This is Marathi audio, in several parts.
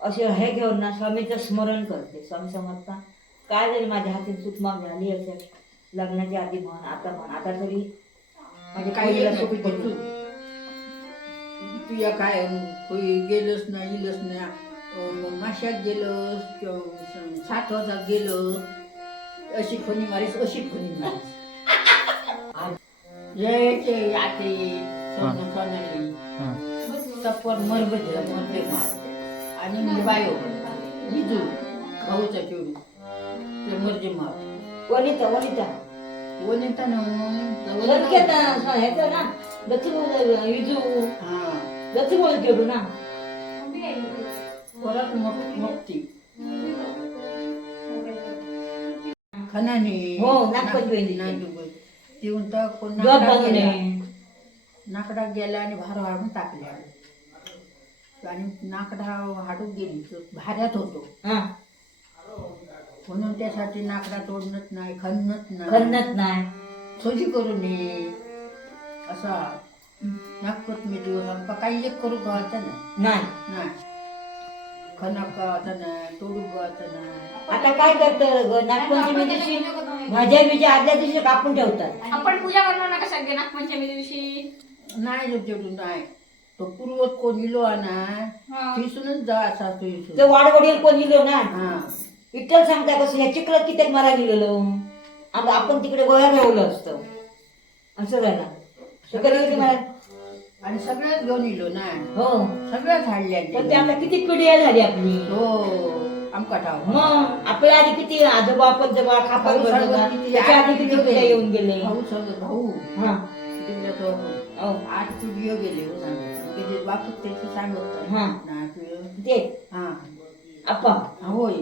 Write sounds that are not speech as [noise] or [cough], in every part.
असे हे घेऊन ना स्वामीचं स्मरण करते. स्वामी समजता काय जरी माझ्या हाती चुकमाक झाली असेल लग्नाच्या आधी म्हण आता म्हण आता तरी माझ्या काही पोरीला नाही सुख पण देतो. तू तुया काय कोई गेलंच ना इलंच ना अं, माश्यात गेलं किंवा सात वाजता गेलं अशी खोनी मारीस अशी खोनी मारीस. [laughs] यायचे आते सोनं सोनाली टप्पर मरबत मरते मार आणि म्हणजे बायो विजू भाऊचा चिडू ते मरजे मार वनिता वनिता वनिता ना ह्याचं ना दक्षिण विजू हा दक्षिण केडू ना परत मग मुक्ती खनाने हो, नागपंचमीची. ती म्हणतं कोण जॉब नाकडात बांधून गेला. आहे. नाकडात गेला आणि भार वाढून टाकल्या आणि नाकडा हाडून गेली. तो भाऱ्यात होतो. हा. म्हणून त्यासाठी नाकडा तोडणंच नाही खणणंच नाही. खन्नत नाही. सोजी करू नये. असा नागपत मी दिवस आमका काही एक करू गावाचं नाही? नाही. खनाक गावाचं नाही तोडू गावाचं नाही? आता काय करतं नागपंचमी दिवशी भाज्या बिज्या आदल्या दिवशी कापून ठेवतात. आपण पूजा करणार ना कशा गे नागपंचमी दिवशी? नाही जेवढून नाही. तो पूर्वज कोण इलो ना हा. तिसूनच जा असा तो ते इसून वाडवडील कोण लिहिलो ना? हा. विठ्ठल सांगता कसं ह्या चिखलात कित्येक मारा गेलेलो? आता आपण तिकडे गोळ्या ठेवलं असतं. असं झालं. सगळं किती मारा. आणि सगळ्याच घेऊन इलो ना? हो. सगळ्याच हाडल्या पण ते आपल्या किती पिढी झाली आपली? हो आमका ठाव मग आपल्या आधी किती आजोबा पंजोबा खापा भाऊ किती त्याच्या आधी किती पिढ्या पिढ्या येऊन गेले? भाऊ सगळं भाऊ. हा. तो हो. आठ पिढीयो गेले हो सांगत म्हणजे बापू त्याचं सांगत हा. तू ते? हा. आप्पा? हा, होय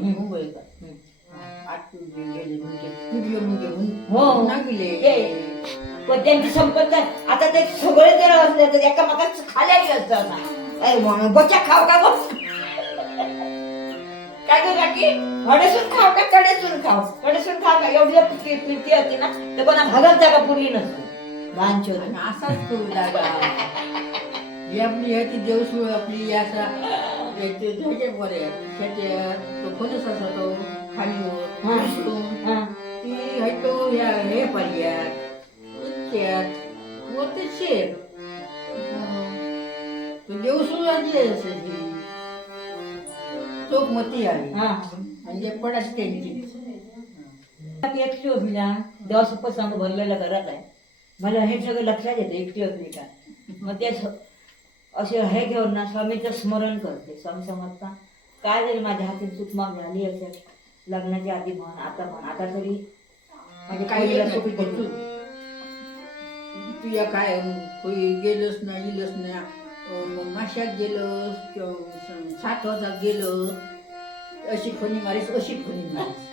आठ पिढी गेले म्हणजे म्हणजे हो. म्हणून गेले. ते. पण त्यांची संपत्त आता ते सगळे जर असले तर एकामेकाच खाल्या असतात ना अरे म्हणून बच्चा खाव का बस काय गं काकी कडेसून खाव का कडेसून खाव कडेसून खाव का? एवढी होती ना तर कोणा भागात जागा पुरली नसते. आणि असाच करू लागा ही आपली ह्याची देवसूळ आपली असा याचे ह्याचे बरे त्याचे तो कोणच असा तो खाली हा. हा. ती. हटो ह्या हे पर्यात इतक्यात वरती शेर? तो देवसूळ आली असे चोख मती आली हा. म्हणजे पडाच त्यांची. ती एकटी होती ना देवासोबत सांग भरलेलं घरात आहे. मला हे सगळं लक्षात येतं एकटी होती का. मग ते असे हे घेऊन ना स्वामीचं स्मरण करते. स्वामी समजता काय जरी माझ्या हाती चुकमाक झाली असेल लग्नाच्या आधी म्हण आता म्हण आता तरी माझ्या काही सुख देतो. तुया काय कोई गेलंच ना इलंच ना अं, माश्यात गेलं सात वाजता गेलं अशी खोनी मारीस अशी खोनी मारीस.